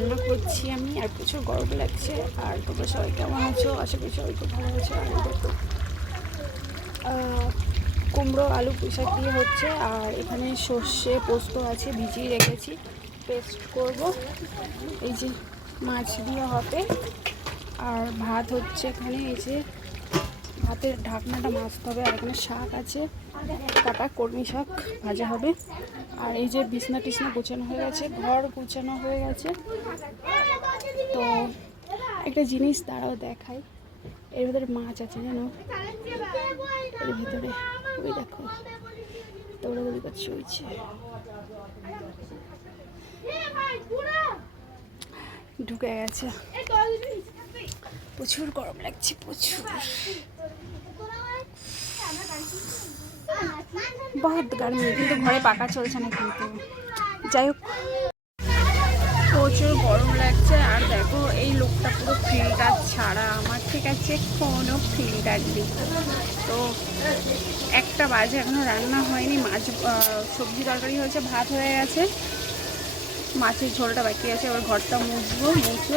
রান্না করছি আমি, আর প্রচুর গরম লাগছে। আর তোমরা সবাই কেমন আছো? আশা করি সবাই খুব ভালো আছো। আর দেখো কুমড়ো, আলু পোশাক দিয়ে হচ্ছে। আর এখানে সর্ষে পোস্ত আছে, ভিজিয়ে রেখেছি। পেস্ট করব। এই যে মাছ দিয়ে হবে। আর ভাত হচ্ছে এখানে, এই যে ভাতের ঢাকনাটা মাছতে হবে, আর এখানে শাক আছে। কাটা কর্মী শাক ভাজা হবে। আর এই যে বিছনা টিছনা গোছানো হয়ে গেছে, ঘর গোছানো হয়ে গেছে। তো একটা জিনিস তারাও দেখায় এর ভিতরে মাছ আছে, জানো? এর ভিতরে, ওই দেখো, দৌড়াদৌড়ি করছে চলছে ঢুকে গেছে। প্রচুর গরম লাগছে, প্রচুর। বহুত গরমি, কিন্তু ঘরে পাকা চলছে না কিন্তু। যাই হোক। প্রচুর গরম লাগছে, আর দেখো এই লোকটা পুরো ফিল্টার ছাড়া। আমার ঠিক আছে, কোনো ফিল্টার নেই। তো একটা বাজে এখনও রান্না হয়নি। মাছ সবজি তরকারি হয়েছে, ভাত হয়ে গেছে। মাছের ঝোলটা বাকি আছে, এবার ঘরটা মুছবো, মুছে।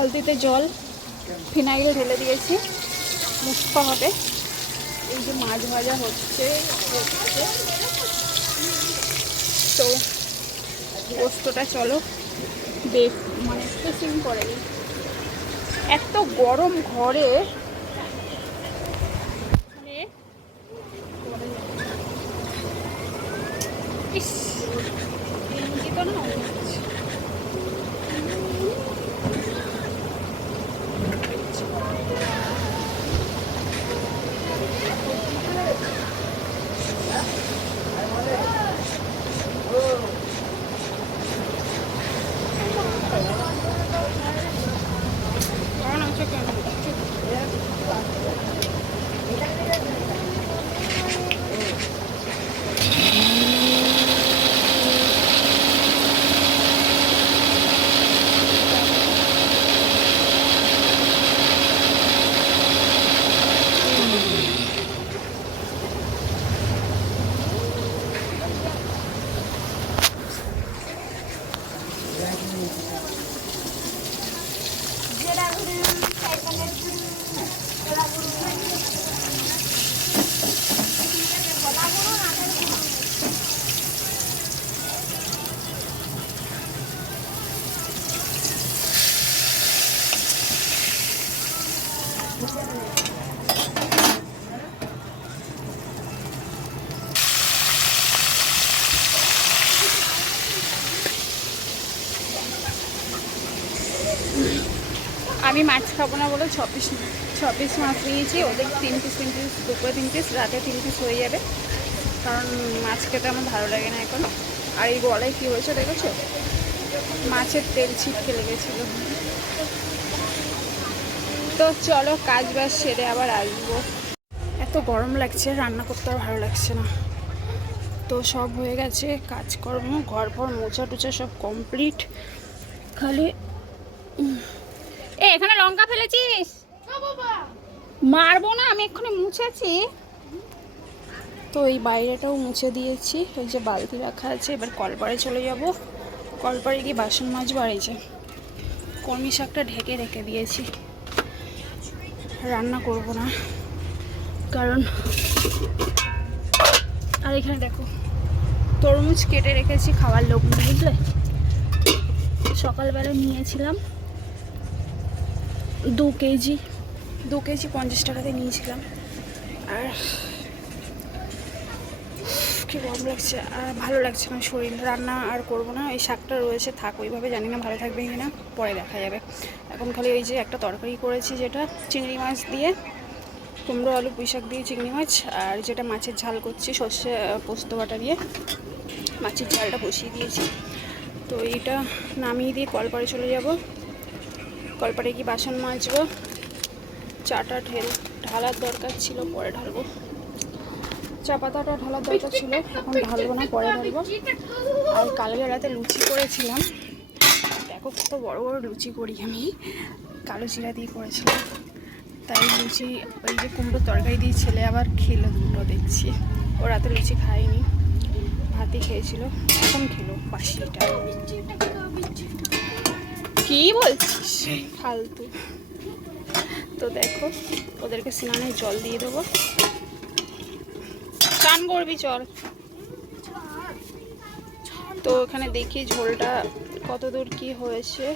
বালতিতে জল, ফিনাইল ঢেলে দিয়েছি, মুছতে হবে। এই যে মাছ ভাজা হচ্ছে তো পোস্তটা চলো, বেশ মানে প্রেসিং করে নিই। এত গরম ঘরে। মানে ইস তো না হচ্ছে কেমন আছে কেমন আমি মাছ খাব না বলে ছ পিস ছ পিস মাছ নিয়েছি। ওদের তিন পিস তিন পিস দুপুরে তিন পিস রাতে তিন পিস হয়ে যাবে। কারণ মাছ খেতে আমার ভালো লাগে না এখন। আর এই গলায় কী হয়েছে দেখেছ? মাছের তেল ছিটকে লেগেছিলো তো চলো, কাজ বাজ সেরে আবার আসব। এত গরম লাগছে, রান্না করতে আর ভালো লাগছে না। তো সব হয়ে গেছে, কাজকর্ম ঘর ফর মোছা টুচা সব কমপ্লিট খালি এ, এখানে লঙ্কা ফেলেছিস? মারবো না, আমি এক্ষুনি মুছেছি। তো এই বাইরেটাও মুছে দিয়েছি, এই যে বালতি রাখা আছে, এবার কলপাড়ে চলে যাব। কলপাড়ে গিয়ে বাসন মাছ বাড়িয়েছে কর্মী শাকটা ঢেকে রেখে দিয়েছি। রান্না করব না, কারণ আর এখানে দেখো, তরমুজ কেটে রেখেছি, খাওয়ার লোক বুঝলে? সকালবেলা নিয়েছিলাম। দু কেজি। দু কেজি পঞ্চাশ টাকাতে নিয়েছিলাম। আর কি গরম লাগছে, আর ভালো লাগছে না শরীর। রান্না আর করব না, এই শাকটা রয়েছে, থাক, ওইভাবে জানি না ভালো থাকবে কি না পরে দেখা যাবে। এখন খালি ওই যে একটা তরকারি করেছি, যেটা চিংড়ি মাছ দিয়ে, কুমড়ো, আলু, পুঁই শাক দিয়ে চিংড়ি মাছ, আর যেটা মাছের ঝাল করছি, সর্ষে পোস্ত বাটা দিয়ে, মাছের ঝালটা বসিয়ে দিয়েছি। তো এইটা নামিয়ে দিয়ে কলপাড়ে চলে যাব। কলপাড়ে কি বাসন মাজবো? চাটা ঢেল, ঢালার দরকার ছিল, পরে ঢালবো। চা পাতাটা ঢালার দরকার ছিল, এখন ঢালবো না, পরে ঢালবো। আর কালকে রাতে লুচি করেছিলাম। দেখো কত বড় বড় লুচি করি আমি। কালো জিরা দিয়ে করেছিলাম। তাই লুচি, ওই যে কুমড়োর তরকারি দিয়ে ছেলে আবার খেলো দুটো, দেখছি। ও রাতে লুচি খায়নি। ভাতই খেয়েছিল। এখন খেলো বাসিটা। কি বলছিস? ফালতু। তো দেখো, ওদেরকে স্নানে জল দিয়ে দেবো। চান করবি, চল। তো ওখানে দেখি ঝোলটা কত দূর কি হয়েছে।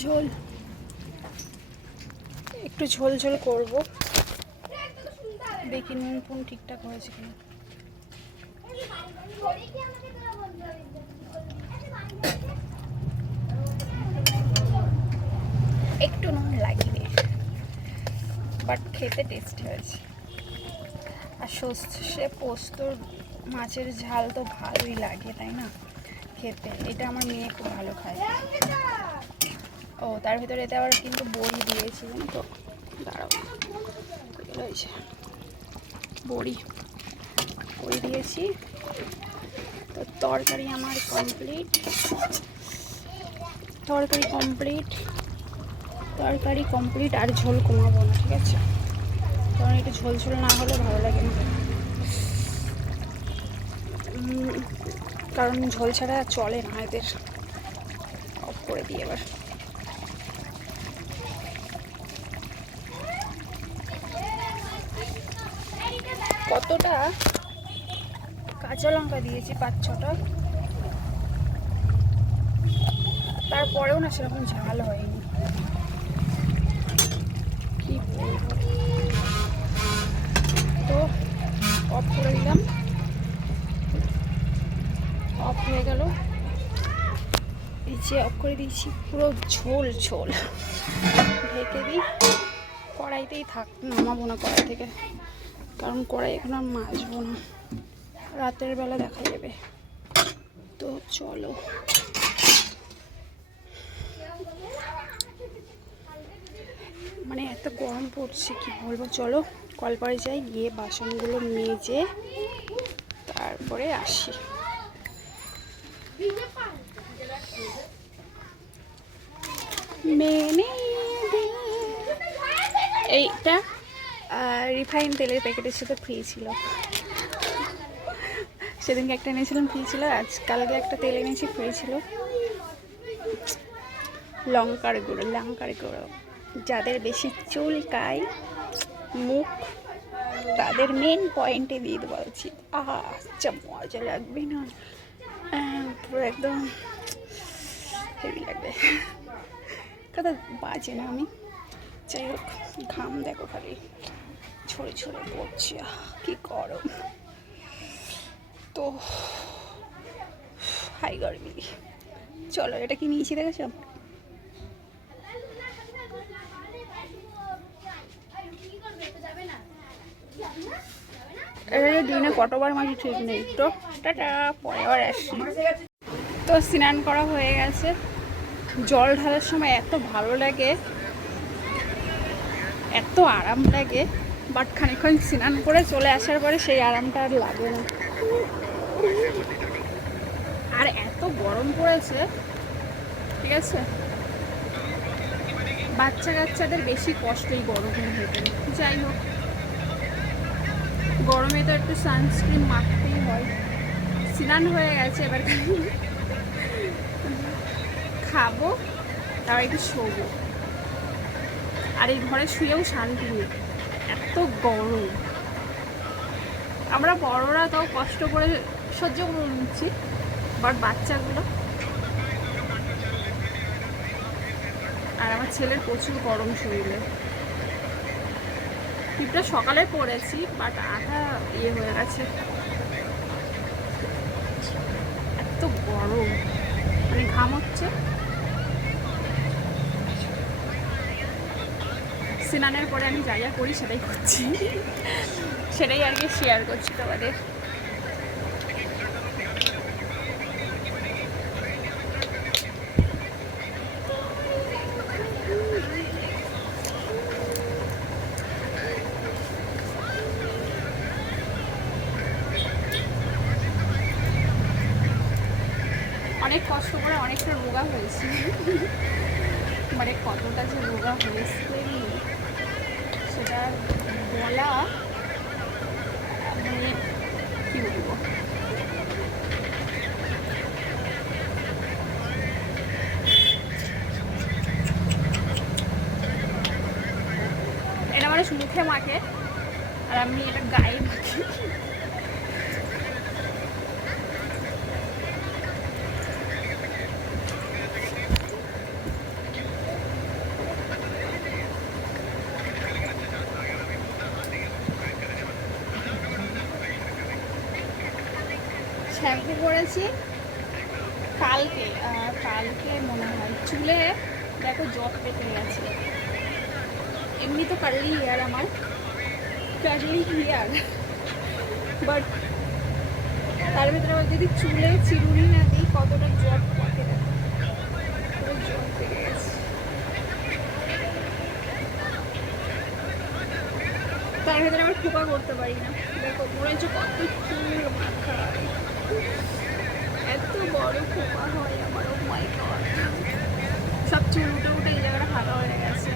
ঝোল। একটু ঝোল ঝোল করব। দেখি নুন ফুন ঠিকঠাক হয়েছে কিনা। একটু নুন লাগিয়ে বাট খেতে টেস্ট হয়েছে। আর সর্ষে পোস্তর মাছের ঝাল তো ভালোই লাগে, তাই না? খেতে। এটা আমার মেয়ে খুব ভালো খায়। ও, তার ভিতরে এতে আবার কিন্তু বড়ি দিয়েছি তো? দাঁড়াও। বড়ি বড়ি দিয়েছি। তো তরকারি আমার কমপ্লিট তরকারি কমপ্লিট তরকারি কমপ্লিট আর ঝোল কমাবো না, ঠিক আছে? কারণ একটু ঝোল ঝোল না হলে ভালো লাগে না। কারণ ঝোল ছাড়া চলে না, এদের। অফ করে দিয়ে এবার। কতটা কাঁচা লঙ্কা দিয়েছি, পাঁচ ছটা। তারপরেও না সেরকম ঝাল হয়নি। কি তো অফ করে দিলাম। অফ হয়ে গেল। এই যে অফ করে দিয়েছি পুরো ঝোল ঝোল। ঢেকে দিই। কড়াইতেই থাক, নামাবো না কড়াই থেকে। কারণ কড়াই এখন আর মাজবো না। রাতের বেলা দেখা যাবে। তো চলো। মানে এত গরম পড়ছে, কি বলব? চলো, কলপাড়ে যাই, গিয়ে বাসনগুলো মেজে তারপরে আসি। মেনে এইটা রিফাইন তেলের প্যাকেটের সাথে ফ্রি ছিল। সেদিনকে একটা এনেছিলাম ফ্রি ছিল। আজ কালকে একটা তেল এনেছি ফ্রি ছিল। লঙ্কার গুঁড়ো লঙ্কার গুঁড়ো। যাদের বেশি চুলকায় মুখ, তাদের মেন পয়েন্টে দিয়ে উচিত আহা আচ্ছা মজা লাগবে না? পুরো একদম হেভি লাগবে। কথা বাজে না আমি। যাই হোক, ঘাম দেখো খালি। ছড়ে ছড়ে পড়ছে কি গরম। তো, হাই গরমি। চলো, এটা কি নিয়েছি দেখেছ? দিনে কতবার মাঝে ঠিক নেই তো, টাটা, পরে আবার আসি তো, স্নান করা হয়ে গেছে। জল ঢালার সময় এত ভালো লাগে, এত আরাম লাগে। বাট খানিকক্ষণ স্নান করে চলে আসার পরে সেই আরামটা আর লাগে না। আর এত গরম পড়েছে, ঠিক আছে? বাচ্চা কাচ্চাদের বেশি কষ্টই গরমের ভেতরে যাই হোক, গরমে তো একটু সানস্ক্রিন মাখতেই হয়। স্নান হয়ে গেছে এবার খাব তারপর একটু শোবো। আর এই ঘরে শুয়েও শান্তি নেই। এত গরম। আমরা বড়রা তাও কষ্ট করে সহ্য করে নিচ্ছি বাট বাচ্চাগুলো। আর আমার ছেলের প্রচুর গরম শরীরে। টিপটা সকালে পড়েছি বাট আধা ইয়ে হয়ে গেছে। এত গরম। মানে ঘাম হচ্ছে। স্নানের পরে আমি যা যা করি সেটাই করছি। সেটাই আর কি শেয়ার করছি তোমাদের। অনেক কষ্ট করে অনেকটা রোগা হয়েছে। মানে কতটা যে রোগা হয়েছে। সেটা বলা মানে কী বলব? এটা মানে মুখে মাখে আর আমি এটা গায়ে মাখি। করেছি কালকে কালকে মনে হয়। চুলে দেখো জট পেতে গেছে। এমনি তো কার্লি হেয়ার আমার। কার্লি হেয়ার বাট তার ভিতরে আবার যদি চুলে চিরুনি না দিই, কতটা জট গেছে। তার ভিতরে আবার খোপা করতে পারি না। দেখো, মনে হচ্ছে কত চুল এত বড় খোপা হয় উঠে উঠে এই জায়গাটা হয়ে গেছে।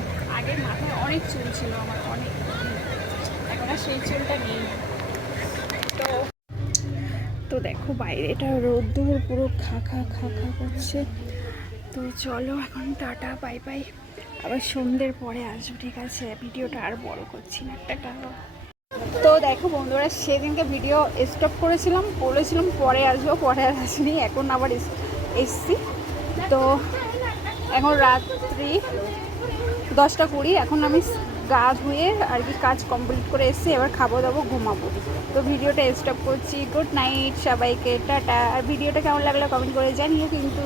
মাথায় অনেক ছিল, আমার অনেক সেই তো তো দেখো পুরো খা খা খা খা করছে। তো চলো এখন টাটা, বাই বাই। আবার সন্ধ্যের পরে আসব, ঠিক আছে? ভিডিওটা আর বড় করছি না। টাটা। তো দেখো বন্ধুরা, সেদিনকে ভিডিও স্টপ করেছিলাম, বলেছিলাম পরে আসব, পরে আর আসিনি, এখন আবার এস- এসছি। তো এখন রাত্রি দশটা কুড়ি, এখন আমি গা ধুয়ে আর কি কাজ কমপ্লিট করে এসেছি, এবার খাব দাবো, ঘুমাবো। তো ভিডিওটা স্টপ করছি গুড নাইট সবাইকে, টাটা। আর ভিডিওটা কেমন লাগল কমেন্ট করে জানিও কিন্তু।